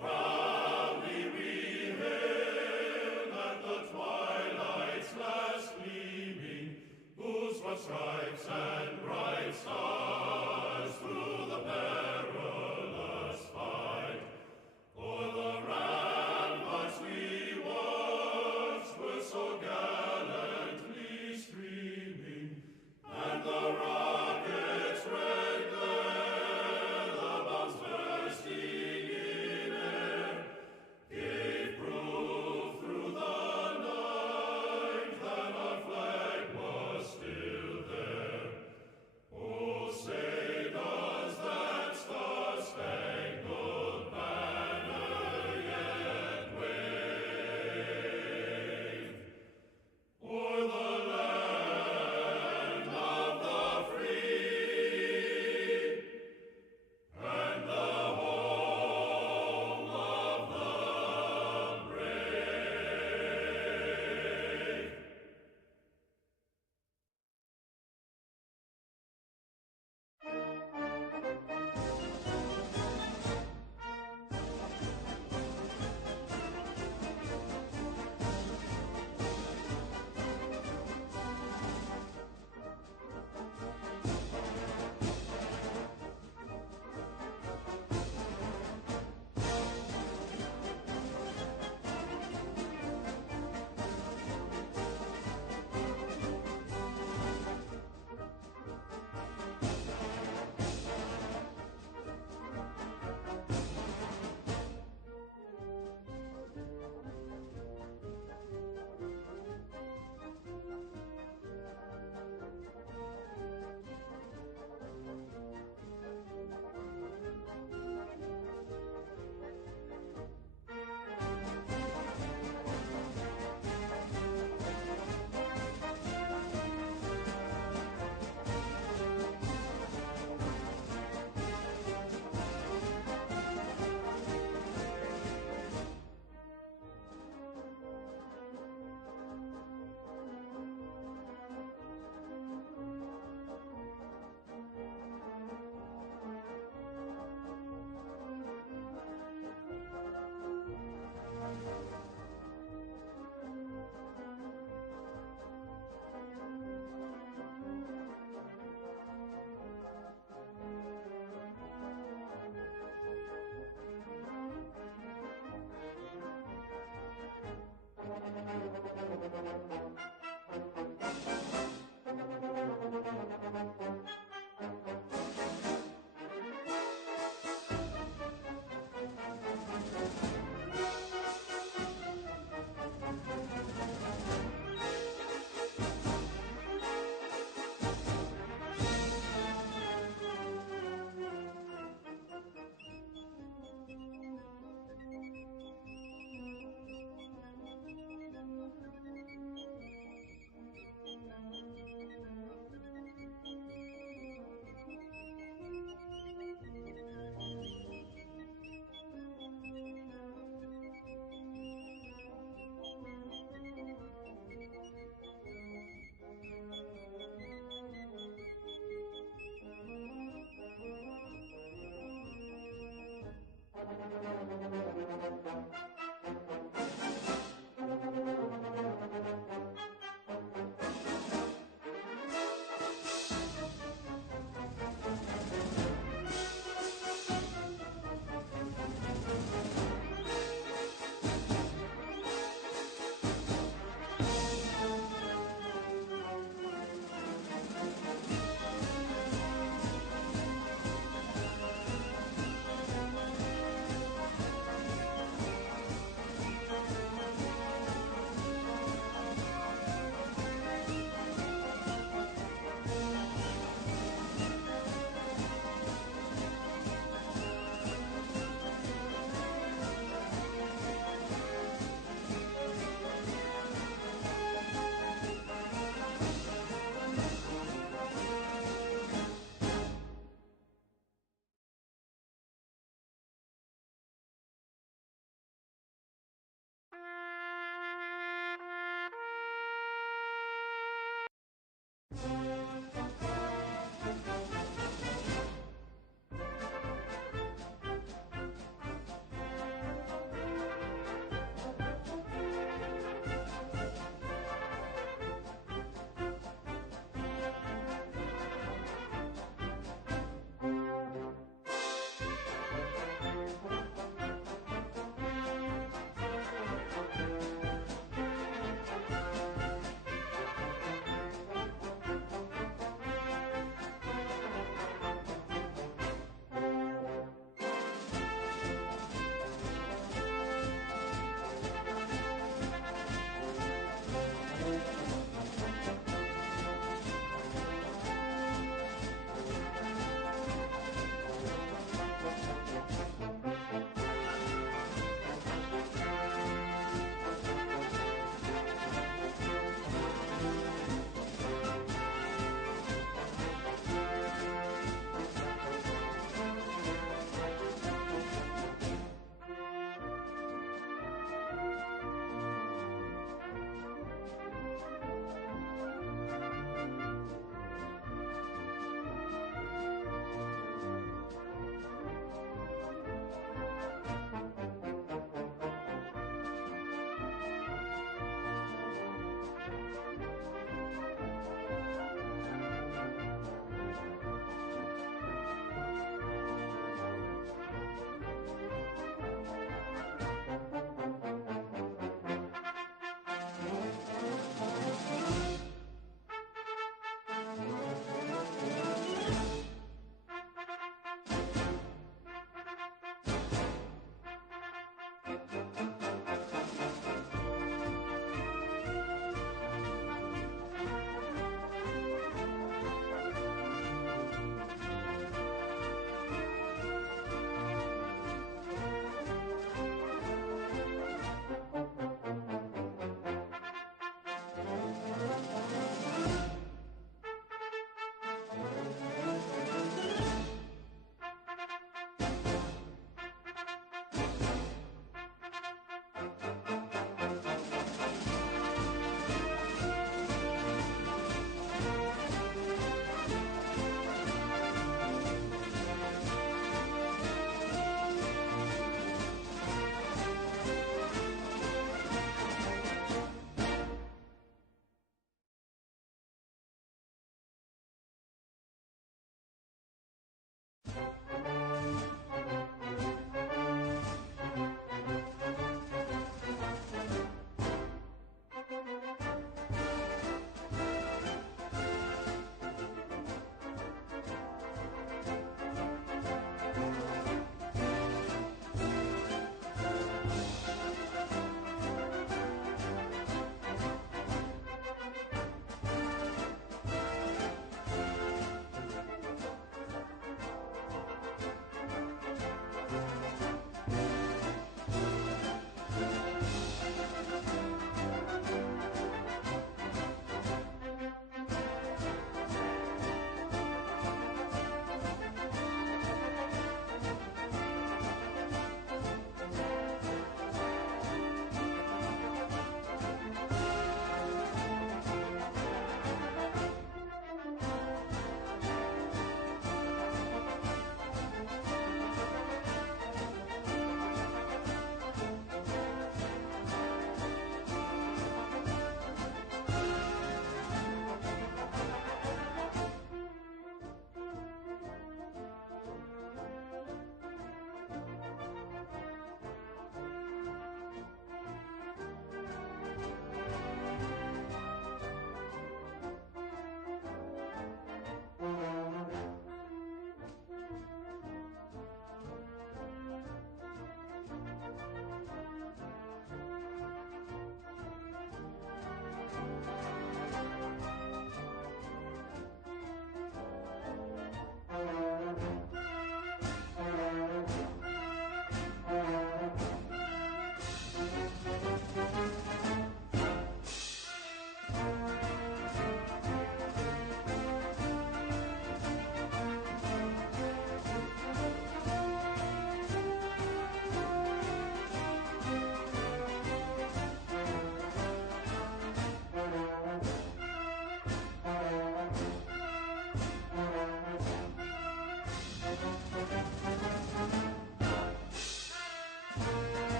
proudly we hail at the twilight's last gleaming, whose broad stripes and bright stars through the perilous fight o'er the ramparts we watched were so gallantly streaming, and the rockets' red glare, the bombs bursting in air, gave proof through the night that our flag was still there. Oh, say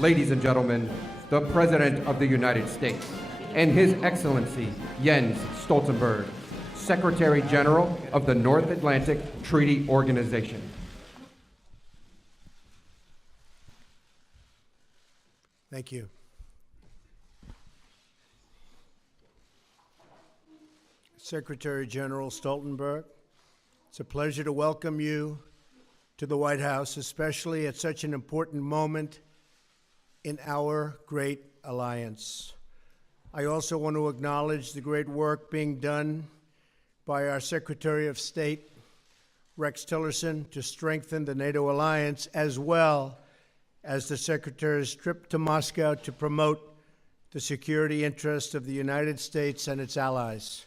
ladies and gentlemen, the President of the United States, and His Excellency Jens Stoltenberg, Secretary General of the North Atlantic Treaty Organization. Thank you. Secretary General Stoltenberg, it's a pleasure to welcome you to the White House, especially at such an important moment in our great alliance. I also want to acknowledge the great work being done by our Secretary of State, Rex Tillerson, to strengthen the NATO alliance, as well as the Secretary's trip to Moscow to promote the security interests of the United States and its allies.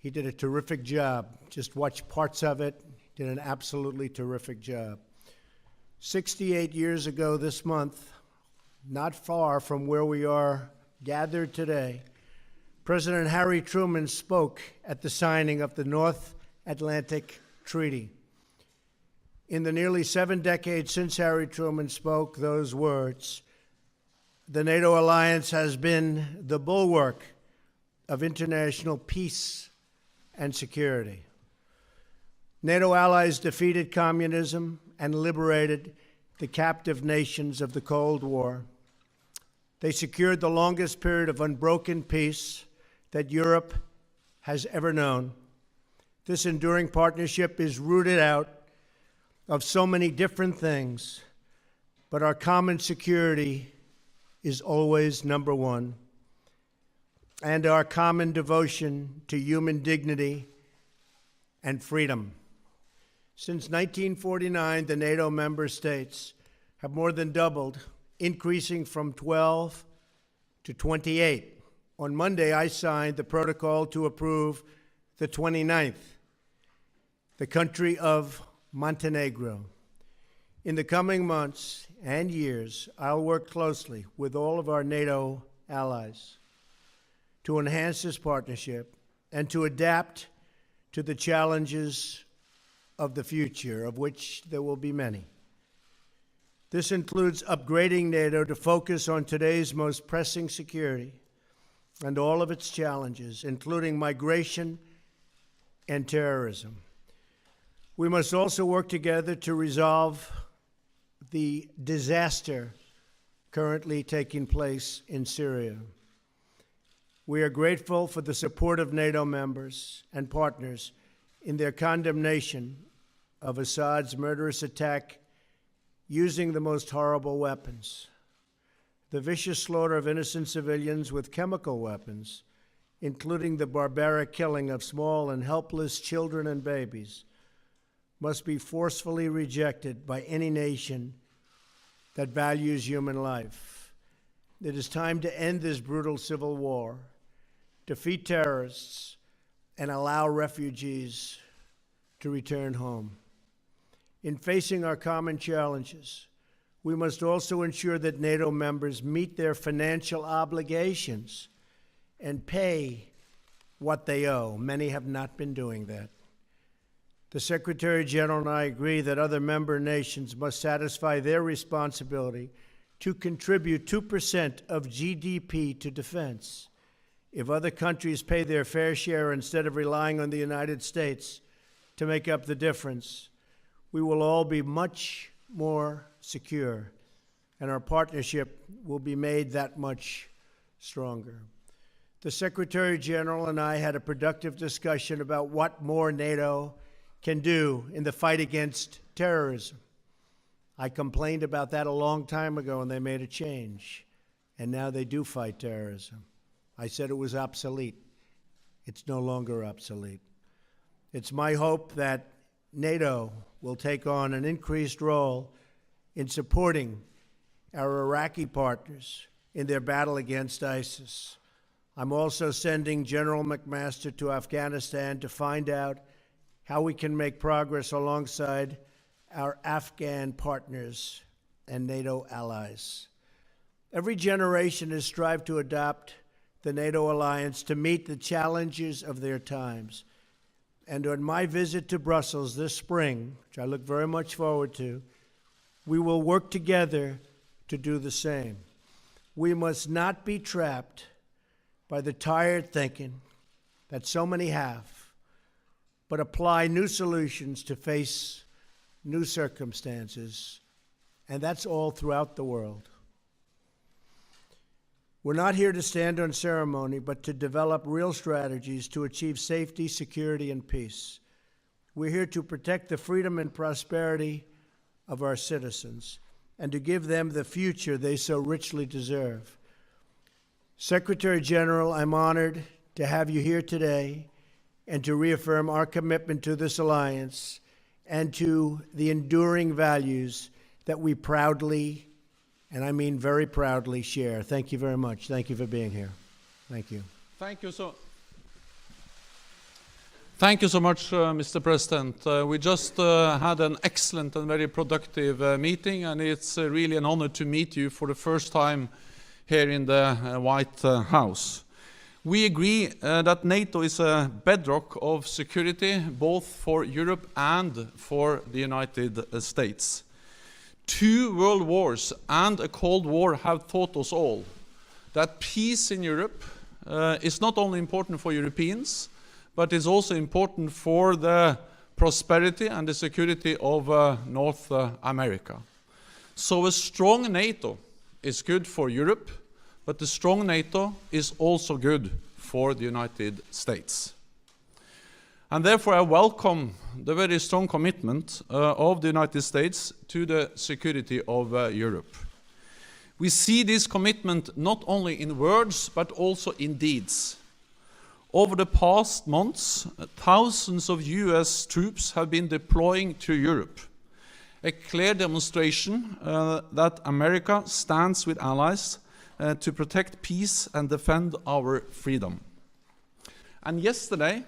He did a terrific job. Just watch parts of it. He did an absolutely terrific job. 68 years ago this month, not far from where we are gathered today, President Harry Truman spoke at the signing of the North Atlantic Treaty. In the nearly 7 decades since Harry Truman spoke those words, the NATO alliance has been the bulwark of international peace and security. NATO allies defeated communism and liberated the captive nations of the Cold War. They secured the longest period of unbroken peace that Europe has ever known. This enduring partnership is rooted out of so many different things, but our common security is always number one, and our common devotion to human dignity and freedom. Since 1949, the NATO member states have more than doubled, increasing from 12 to 28. On Monday, I signed the protocol to approve the 29th, the country of Montenegro. In the coming months and years, I'll work closely with all of our NATO allies to enhance this partnership and to adapt to the challenges of the future, of which there will be many. This includes upgrading NATO to focus on today's most pressing security and all of its challenges, including migration and terrorism. We must also work together to resolve the disaster currently taking place in Syria. We are grateful for the support of NATO members and partners in their condemnation of Assad's murderous attack using the most horrible weapons. The vicious slaughter of innocent civilians with chemical weapons, including the barbaric killing of small and helpless children and babies, must be forcefully rejected by any nation that values human life. It is time to end this brutal civil war, defeat terrorists, and allow refugees to return home. In facing our common challenges, we must also ensure that NATO members meet their financial obligations and pay what they owe. Many have not been doing that. The Secretary General and I agree that other member nations must satisfy their responsibility to contribute 2% of GDP to defense. If other countries pay their fair share instead of relying on the United States to make up the difference, we will all be much more secure, and our partnership will be made that much stronger. The Secretary General and I had a productive discussion about what more NATO can do in the fight against terrorism. I complained about that a long time ago, and they made a change, and now they do fight terrorism. I said it was obsolete. It's no longer obsolete. It's my hope that NATO will take on an increased role in supporting our Iraqi partners in their battle against ISIS. I'm also sending General McMaster to Afghanistan to find out how we can make progress alongside our Afghan partners and NATO allies. Every generation has strived to adopt the NATO alliance to meet the challenges of their times. And on my visit to Brussels this spring, which I look very much forward to, we will work together to do the same. We must not be trapped by the tired thinking that so many have, but apply new solutions to face new circumstances, and that's all throughout the world. We're not here to stand on ceremony, but to develop real strategies to achieve safety, security, and peace. We're here to protect the freedom and prosperity of our citizens and to give them the future they so richly deserve. Secretary General, I'm honored to have you here today and to reaffirm our commitment to this alliance and to the enduring values that we proudly, and I mean very proudly, share. Thank you very much. Thank you for being here. Thank you. Thank you so much, Mr. President. We just had an excellent and very productive meeting, and it's really an honor to meet you for the first time here in the White House. We agree that NATO is a bedrock of security, both for Europe and for the United States. 2 world wars and a Cold War have taught us all that peace in Europe is not only important for Europeans, but is also important for the prosperity and the security of North America. So a strong NATO is good for Europe, but a strong NATO is also good for the United States. And therefore I welcome the very strong commitment of the United States to the security of Europe. We see this commitment not only in words, but also in deeds. Over the past months, thousands of US troops have been deploying to Europe, a clear demonstration that America stands with allies to protect peace and defend our freedom. And yesterday,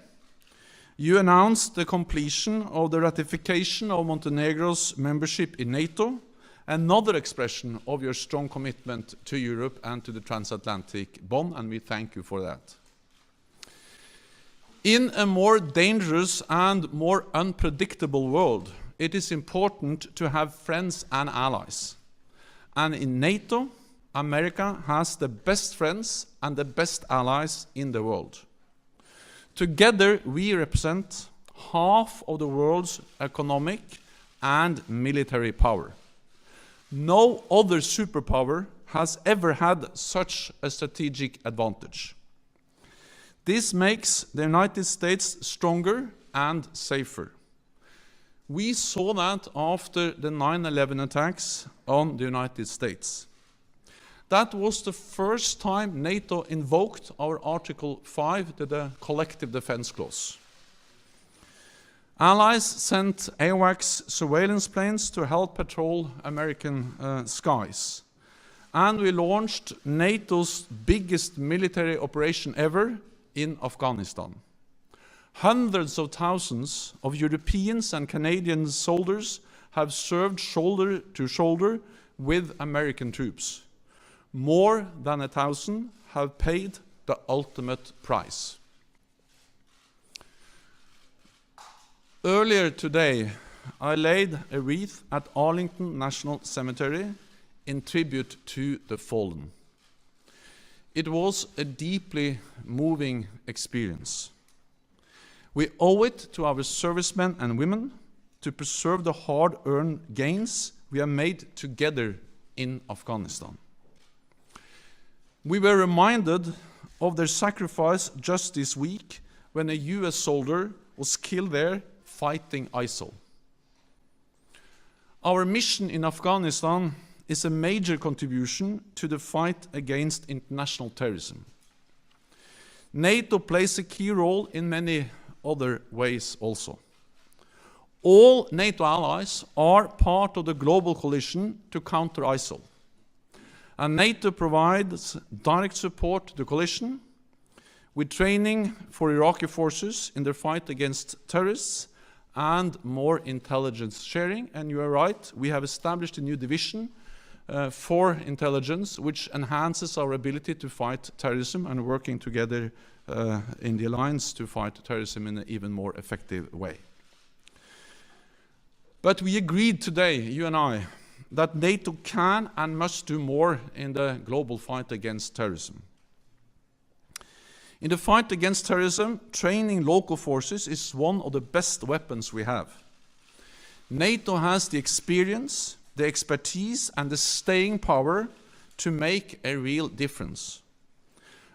you announced the completion of the ratification of Montenegro's membership in NATO, another expression of your strong commitment to Europe and to the transatlantic bond, and we thank you for that. In a more dangerous and more unpredictable world, it is important to have friends and allies. And in NATO, America has the best friends and the best allies in the world. Together, we represent half of the world's economic and military power. No other superpower has ever had such a strategic advantage. This makes the United States stronger and safer. We saw that after the 9/11 attacks on the United States. That was the first time NATO invoked our Article 5, the Collective Defense Clause. Allies sent AWACS surveillance planes to help patrol American skies. And we launched NATO's biggest military operation ever in Afghanistan. Hundreds of thousands of Europeans and Canadian soldiers have served shoulder to shoulder with American troops. More than 1,000 have paid the ultimate price. Earlier today, I laid a wreath at Arlington National Cemetery in tribute to the fallen. It was a deeply moving experience. We owe it to our servicemen and women to preserve the hard-earned gains we have made together in Afghanistan. We were reminded of their sacrifice just this week when a US soldier was killed there fighting ISIL. Our mission in Afghanistan is a major contribution to the fight against international terrorism. NATO plays a key role in many other ways also. All NATO allies are part of the global coalition to counter ISIL. And NATO provides direct support to the coalition with training for Iraqi forces in their fight against terrorists and more intelligence sharing. And you are right, we have established a new division for intelligence, which enhances our ability to fight terrorism and working together in the alliance to fight terrorism in an even more effective way. But we agreed today, you and I, that NATO can and must do more in the global fight against terrorism. In the fight against terrorism, training local forces is one of the best weapons we have. NATO has the experience, the expertise, and the staying power to make a real difference.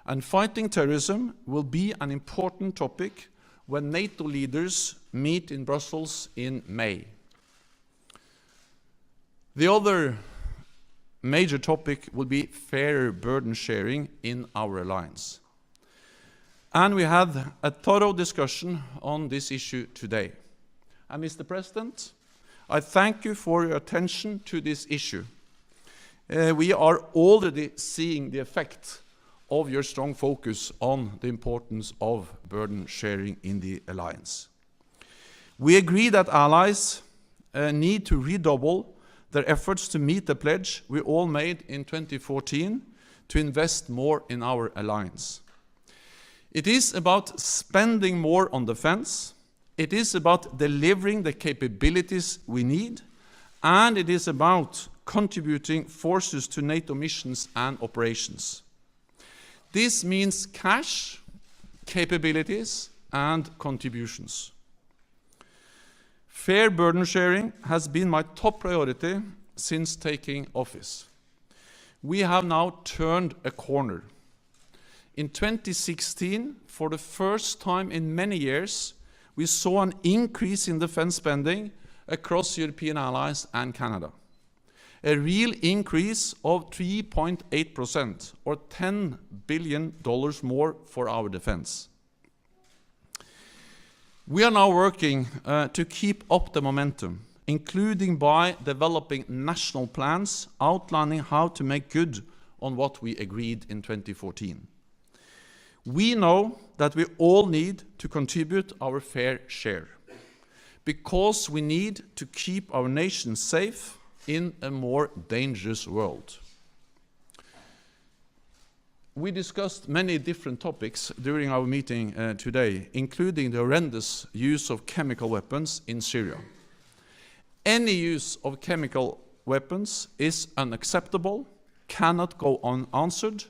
And fighting terrorism will be an important topic when NATO leaders meet in Brussels in May. The other major topic will be fairer burden sharing in our alliance. And we had a thorough discussion on this issue today. And Mr. President, I thank you for your attention to this issue. We are already seeing the effect of your strong focus on the importance of burden sharing in the alliance. We agree that allies need to redouble their efforts to meet the pledge we all made in 2014 to invest more in our alliance. It is about spending more on defense, it is about delivering the capabilities we need, and it is about contributing forces to NATO missions and operations. This means cash, capabilities, and contributions. Fair burden sharing has been my top priority since taking office. We have now turned a corner. In 2016, for the first time in many years, we saw an increase in defense spending across European allies and Canada. A real increase of 3.8%, or $10 billion more for our defense. We are now working to keep up the momentum, including by developing national plans outlining how to make good on what we agreed in 2014. We know that we all need to contribute our fair share, because we need to keep our nation safe in a more dangerous world. We discussed many different topics during our meeting today, including the horrendous use of chemical weapons in Syria. Any use of chemical weapons is unacceptable, cannot go unanswered,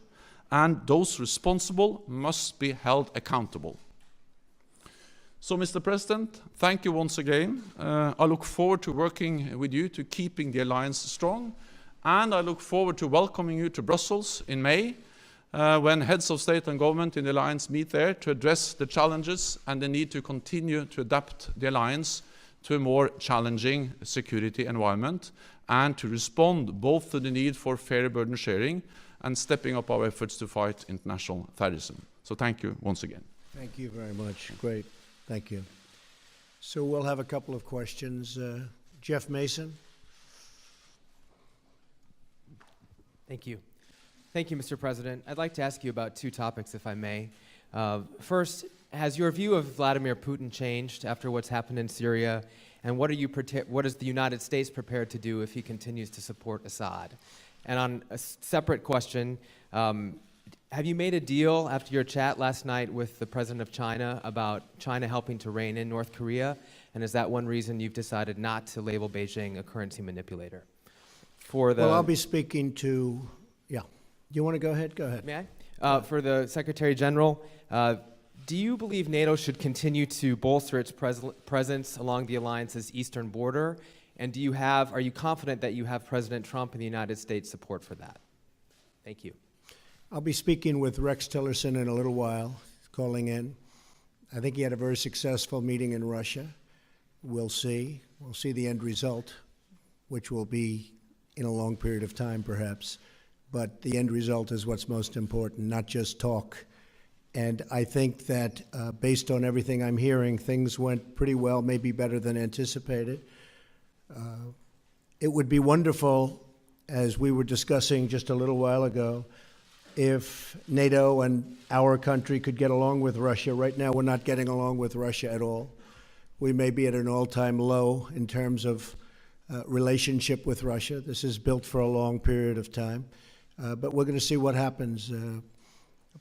and those responsible must be held accountable. So, Mr. President, thank you once again. I look forward to working with you to keeping the alliance strong, and I look forward to welcoming you to Brussels in May, when heads of state and government in the alliance meet there to address the challenges and the need to continue to adapt the alliance to a more challenging security environment, and to respond both to the need for fair burden sharing and stepping up our efforts to fight international terrorism. So thank you once again. Thank you very much. Great. Thank you. So we'll have a couple of questions. Jeff Mason. Thank you. Thank you, Mr. President. I'd like to ask you about two topics, if I may. First, has your view of Vladimir Putin changed after what's happened in Syria? And what is the United States prepared to do if he continues to support Assad? And on a separate question, have you made a deal after your chat last night with the president of China about China helping to rein in North Korea? And is that one reason you've decided not to label Beijing a currency manipulator? Well, I'll be speaking to, yeah. You want to go ahead? Go ahead. May I? For the Secretary General, do you believe NATO should continue to bolster its presence along the alliance's eastern border? And are you confident that you have President Trump and the United States support for that? Thank you. I'll be speaking with Rex Tillerson in a little while, calling in. I think he had a very successful meeting in Russia. We'll see. We'll see the end result, which will be in a long period of time, perhaps. But the end result is what's most important, not just talk. And I think that based on everything I'm hearing, things went pretty well, maybe better than anticipated. It would be wonderful, as we were discussing just a little while ago, if NATO and our country could get along with Russia. Right now, we're not getting along with Russia at all. We may be at an all-time low in terms of relationship with Russia. This is built for a long period of time. But we're going to see what happens.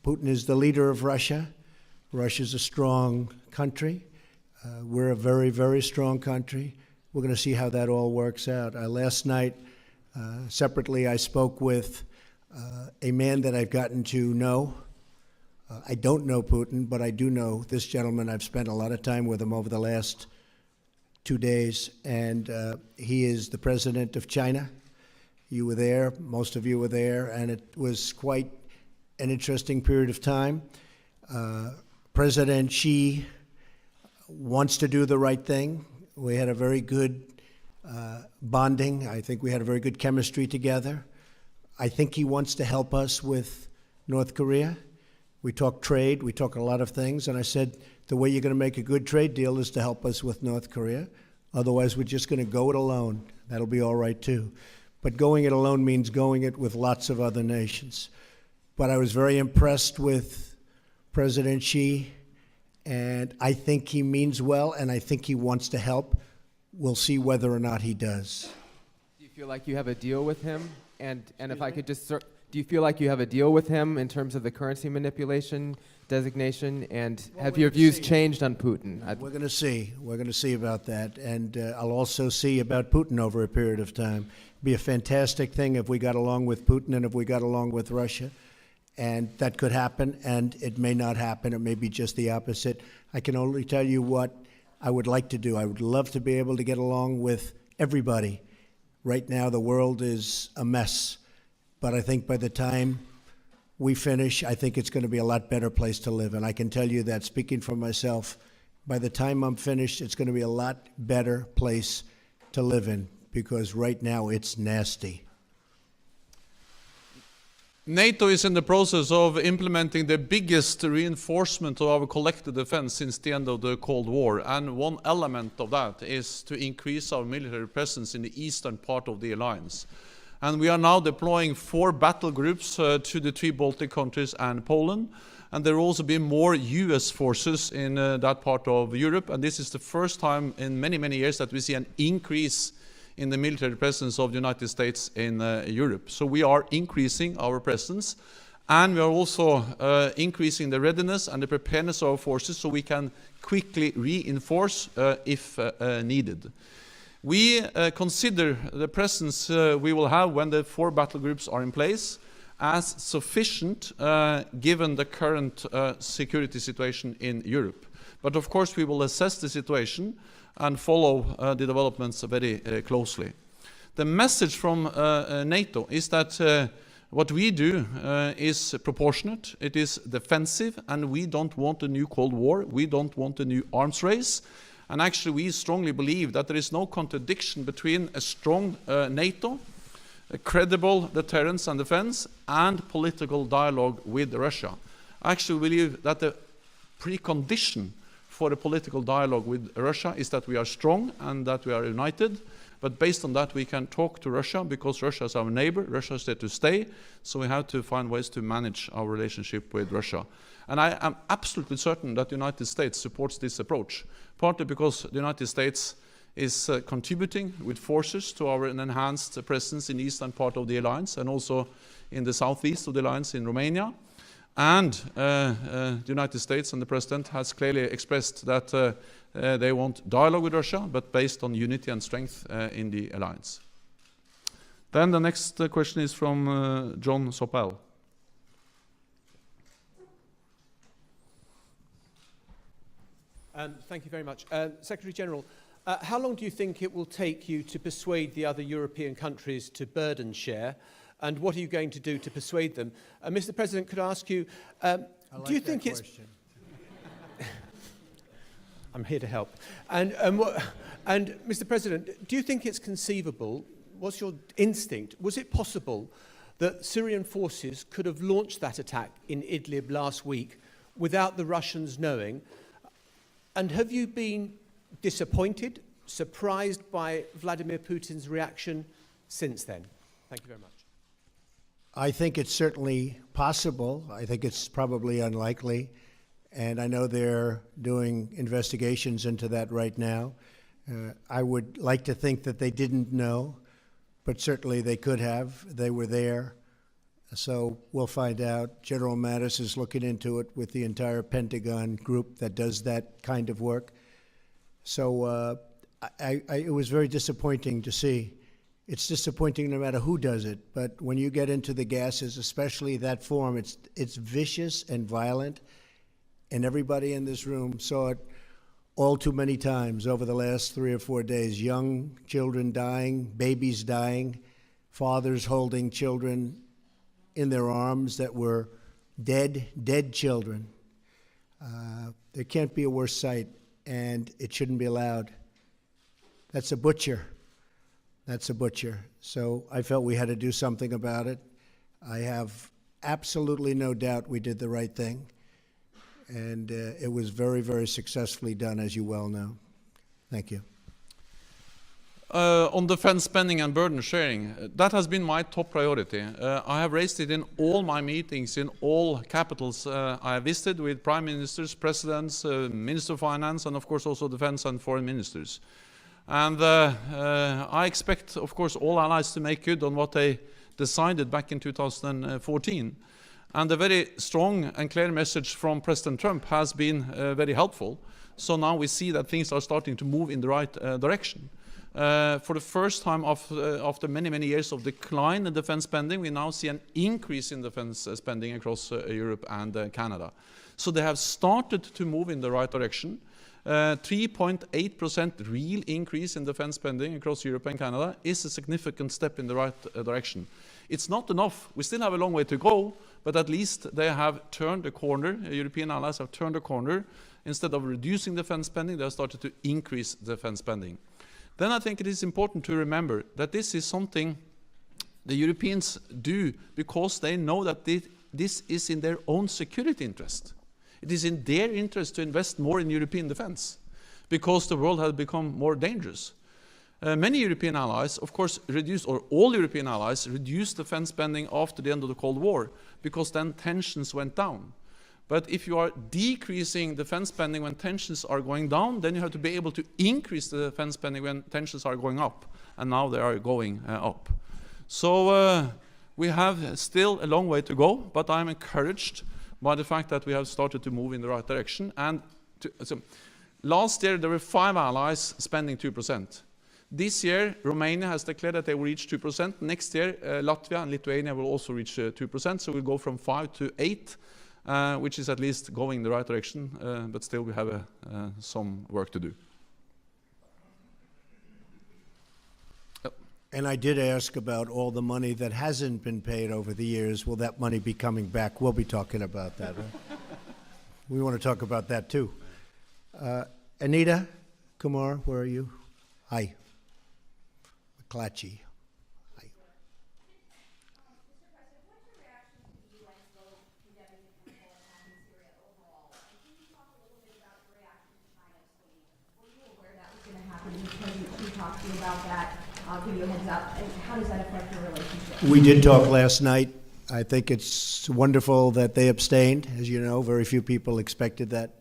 Putin is the leader of Russia. Russia's a strong country. We're a very, very strong country. We're going to see how that all works out. Last night, Separately, I spoke with a man that I've gotten to know. I don't know Putin, but I do know this gentleman. I've spent a lot of time with him over the last 2 days, and he is the president of China. You were there, most of you were there, and it was quite an interesting period of time. President Xi wants to do the right thing. We had a very good bonding. I think we had a very good chemistry together. I think he wants to help us with North Korea. We talk trade, we talk a lot of things, and I said, the way you're going to make a good trade deal is to help us with North Korea. Otherwise, we're just going to go it alone. That'll be all right, too. But going it alone means going it with lots of other nations. But I was very impressed with President Xi, and I think he means well, and I think he wants to help. We'll see whether or not he does. Do you feel like you have a deal with him? And if I could just... Do you feel like you have a deal with him in terms of the currency manipulation designation? And have your views changed on Putin? We're going to see. We're going to see about that. And I'll also see about Putin over a period of time. It'd be a fantastic thing if we got along with Putin and if we got along with Russia. And that could happen, and it may not happen. It may be just the opposite. I can only tell you what I would like to do. I would love to be able to get along with everybody. Right now, the world is a mess. But I think by the time we finish, I think it's going to be a lot better place to live. And I can tell you that, speaking for myself, by the time I'm finished, it's going to be a lot better place to live in, because right now it's nasty. NATO is in the process of implementing the biggest reinforcement of our collective defense since the end of the Cold War. And one element of that is to increase our military presence in the eastern part of the alliance. And we are now deploying 4 battle groups to the 3 Baltic countries and Poland. And there will also be more US forces in that part of Europe. And this is the first time in many, many years that we see an increase in the military presence of the United States in Europe. So we are increasing our presence. And we are also increasing the readiness and the preparedness of our forces so we can quickly reinforce if needed. We consider the presence we will have when the 4 battle groups are in place as sufficient given the current security situation in Europe. But of course we will assess the situation and follow the developments very closely. The message from NATO is that what we do is proportionate, it is defensive, and we don't want a new Cold War, we don't want a new arms race. And actually, we strongly believe that there is no contradiction between a strong NATO, a credible deterrence and defense, and political dialogue with Russia. I actually believe that the precondition for a political dialogue with Russia is that we are strong and that we are united. But based on that, we can talk to Russia because Russia is our neighbor, Russia is there to stay. So we have to find ways to manage our relationship with Russia. And I am absolutely certain that the United States supports this approach, partly because the United States is contributing with forces to our enhanced presence in the eastern part of the alliance and also in the southeast of the alliance in Romania. And the United States and the President has clearly expressed that they want dialogue with Russia, but based on unity and strength in the alliance. Then the next question is from John Sopel. Thank you very much. Secretary General, how long do you think it will take you to persuade the other European countries to burden share? And what are you going to do to persuade them? Mr. President, could I ask you, do you think it's... I'm here to help. And Mr. President, do you think it's conceivable, what's your instinct, was it possible that Syrian forces could have launched that attack in Idlib last week without the Russians knowing? And have you been disappointed, surprised by Vladimir Putin's reaction since then? Thank you very much. I think it's certainly possible. I think it's probably unlikely. And I know they're doing investigations into that right now. I would like to think that they didn't know, but certainly they could have. They were there. So we'll find out. General Mattis is looking into it with the entire Pentagon group that does that kind of work. So it was very disappointing to see it's disappointing no matter who does it. But when you get into the gases, especially that form, it's vicious and violent. And everybody in this room saw it all too many times over the last 3 or 4 days. Young children dying, babies dying, fathers holding children in their arms that were dead children. There can't be a worse sight, and it shouldn't be allowed. That's a butcher. That's a butcher. So I felt we had to do something about it. I have absolutely no doubt we did the right thing. And it was very, very successfully done, as you well know. Thank you. On defense spending and burden sharing, that has been my top priority. I have raised it in all my meetings, in all capitals I have visited with prime ministers, presidents, minister of finance, and of course also defense and foreign ministers. And I expect, of course, all allies to make good on what they decided back in 2014. And a very strong and clear message from President Trump has been very helpful. So now we see that things are starting to move in the right direction. For the first time after many, many years of decline in defense spending, we now see an increase in defense spending across Europe and Canada. So they have started to move in the right direction. 3.8% real increase in defense spending across Europe and Canada is a significant step in the right direction. It's not enough. We still have a long way to go, but at least they have turned the corner. European allies have turned the corner. Instead of reducing defense spending, they have started to increase defense spending. Then I think it is important to remember that this is something the Europeans do because they know that this is in their own security interest. It is in their interest to invest more in European defense because the world has become more dangerous. Many European allies, of course, all European allies reduced defense spending after the end of the Cold War because then tensions went down. But if you are decreasing defense spending when tensions are going down, then you have to be able to increase the defense spending when tensions are going up. And now they are going up. So we have still a long way to go, but I'm encouraged by the fact that we have started to move in the right direction. And so last year there were 5 allies spending 2%. This year, Romania has declared that they will reach 2%. Next year, Latvia and Lithuania will also reach 2%. So we'll go from 5 to 8, which is at least going in the right direction. But still, we have some work to do. And I did ask about all the money that hasn't been paid over the years. Will that money be coming back? We'll be talking about that. We want to talk about that, too. Anita Kumar, where are you? Hi. McClatchy. Hi. About that, give you a heads up, and how does that affect your relationship? We did talk last night. I think it's wonderful that they abstained. As you know, very few people expected that.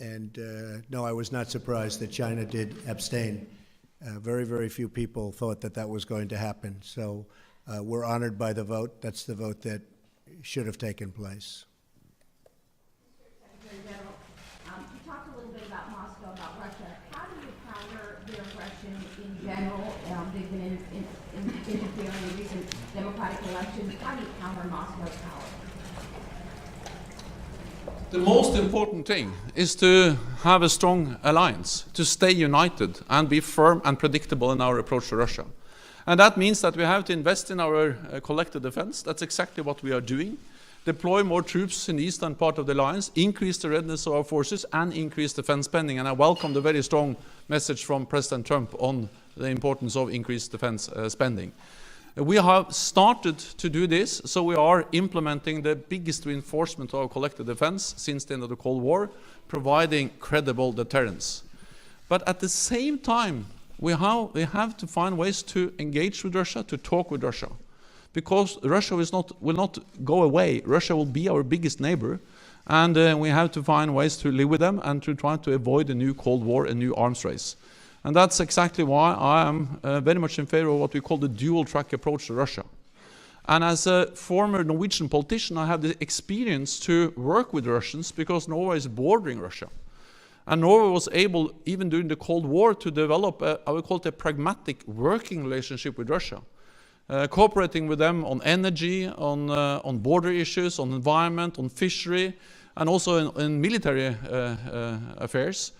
No, I was not surprised that China did abstain. Very, very few people thought that that was going to happen. So we're honored by the vote. That's the vote that should have taken place. Secretary General, you talked a little bit about Moscow, about Russia. How do you counter their aggression in general? They've been interfering in recent democratic elections. How do you counter Moscow's power? The most important thing is to have a strong alliance, to stay united and be firm and predictable in our approach to Russia. And that means that we have to invest in our collective defense. That's exactly what we are doing. Deploy more troops in the eastern part of the alliance, increase the readiness of our forces, and increase defense spending. And I welcome the very strong message from President Trump on the importance of increased defense spending. We have started to do this, so we are implementing the biggest reinforcement of our collective defense since the end of the Cold War, providing credible deterrence. But at the same time, we have to find ways to engage with Russia, to talk with Russia. Because Russia will not go away. Russia will be our biggest neighbor. And we have to find ways to live with them and to try to avoid a new Cold War, a new arms race. And that's exactly why I am very much in favor of what we call the dual-track approach to Russia. And as a former Norwegian politician, I have the experience to work with Russians because Norway is bordering Russia. And Norway was able, even during the Cold War, to develop, I would call it a pragmatic working relationship with Russia. Cooperating with them on energy, on border issues, on environment, on fishery, and also in military affairs.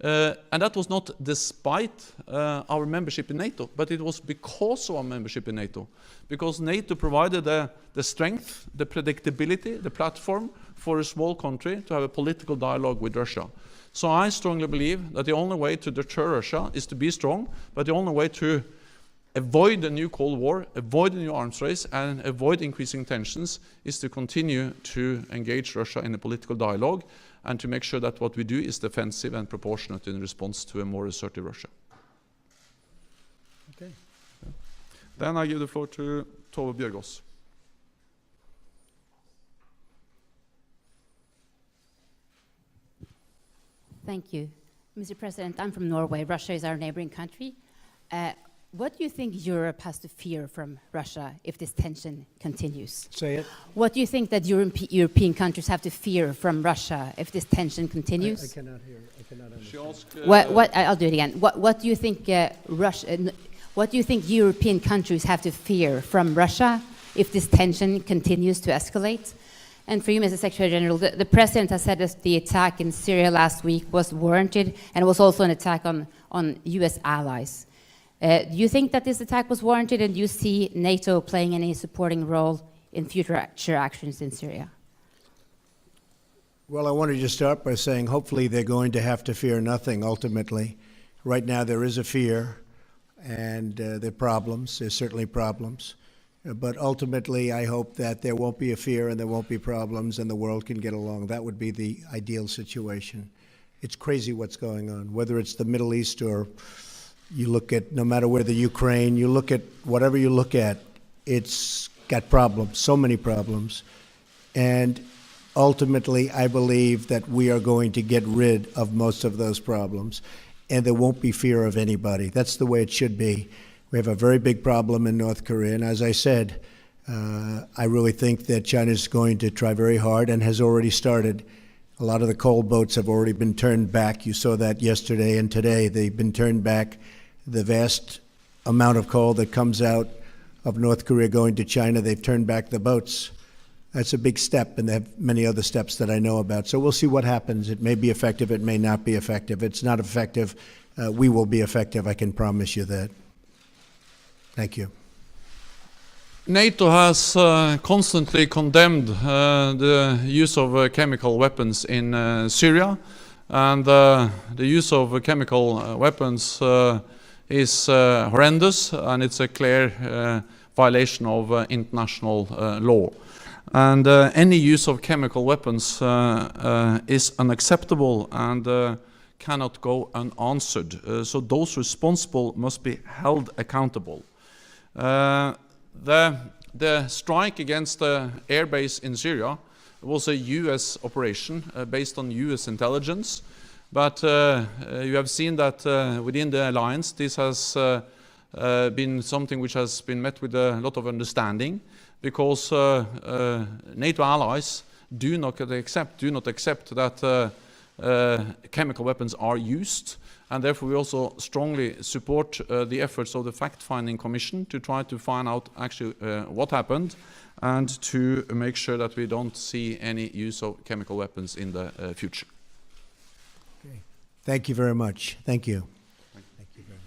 And that was not despite our membership in NATO, but it was because of our membership in NATO. Because NATO provided the strength, the predictability, the platform for a small country to have a political dialogue with Russia. So I strongly believe that the only way to deter Russia is to be strong, but the only way to avoid a new Cold War, avoid a new arms race, and avoid increasing tensions is to continue to engage Russia in a political dialogue and to make sure that what we do is defensive and proportionate in response to a more assertive Russia. Okay. Then I give the floor to Tove Bjørgaas. Thank you. Mr. President, I'm from Norway. Russia is our neighboring country. What do you think Europe has to fear from Russia if this tension continues? Say it. What do you think that European countries have to fear from Russia if this tension continues? I cannot hear. I cannot understand. She asked, I'll do it again. What do you think what do you think European countries have to fear from Russia if this tension continues to escalate? And for you, Mr. Secretary General, the President has said that the attack in Syria last week was warranted, and it was also an attack on U.S. allies. Do you think that this attack was warranted, and do you see NATO playing any supporting role in future actions in Syria? Well, I wanted to start by saying hopefully they're going to have to fear nothing ultimately. Right now there is a fear, and there are problems. There's certainly problems. But ultimately, I hope that there won't be a fear and there won't be problems and the world can get along. That would be the ideal situation. It's crazy what's going on, whether it's the Middle East or you look at, no matter where the Ukraine, you look at whatever you look at, it's got problems, so many problems. And ultimately, I believe that we are going to get rid of most of those problems and there won't be fear of anybody. That's the way it should be. We have a very big problem in North Korea, and as I said, I really think that China is going to try very hard and has already started. A lot of the coal boats have already been turned back. You saw that yesterday and today. They've been turned back. The vast amount of coal that comes out of North Korea going to China, they've turned back the boats. That's a big step, and they have many other steps that I know about. So we'll see what happens. It may be effective. It may not be effective. It's not effective. We will be effective. I can promise you that. Thank you. NATO has constantly condemned the use of chemical weapons in Syria, and the use of chemical weapons is horrendous, and it's a clear violation of international law. And any use of chemical weapons is unacceptable and cannot go unanswered. So those responsible must be held accountable. The strike against the airbase in Syria was a U.S. operation based on U.S. intelligence, but you have seen that within the alliance this has been something which has been met with a lot of understanding, because NATO allies do not accept that chemical weapons are used. And therefore, we also strongly support the efforts of the Fact-Finding Commission to try to find out actually what happened and to make sure that we don't see any use of chemical weapons in the future. Okay. Thank you very much. Thank you. Thank you very much.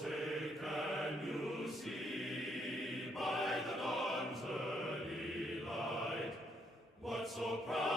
say can you see by the dawn's early light what so proud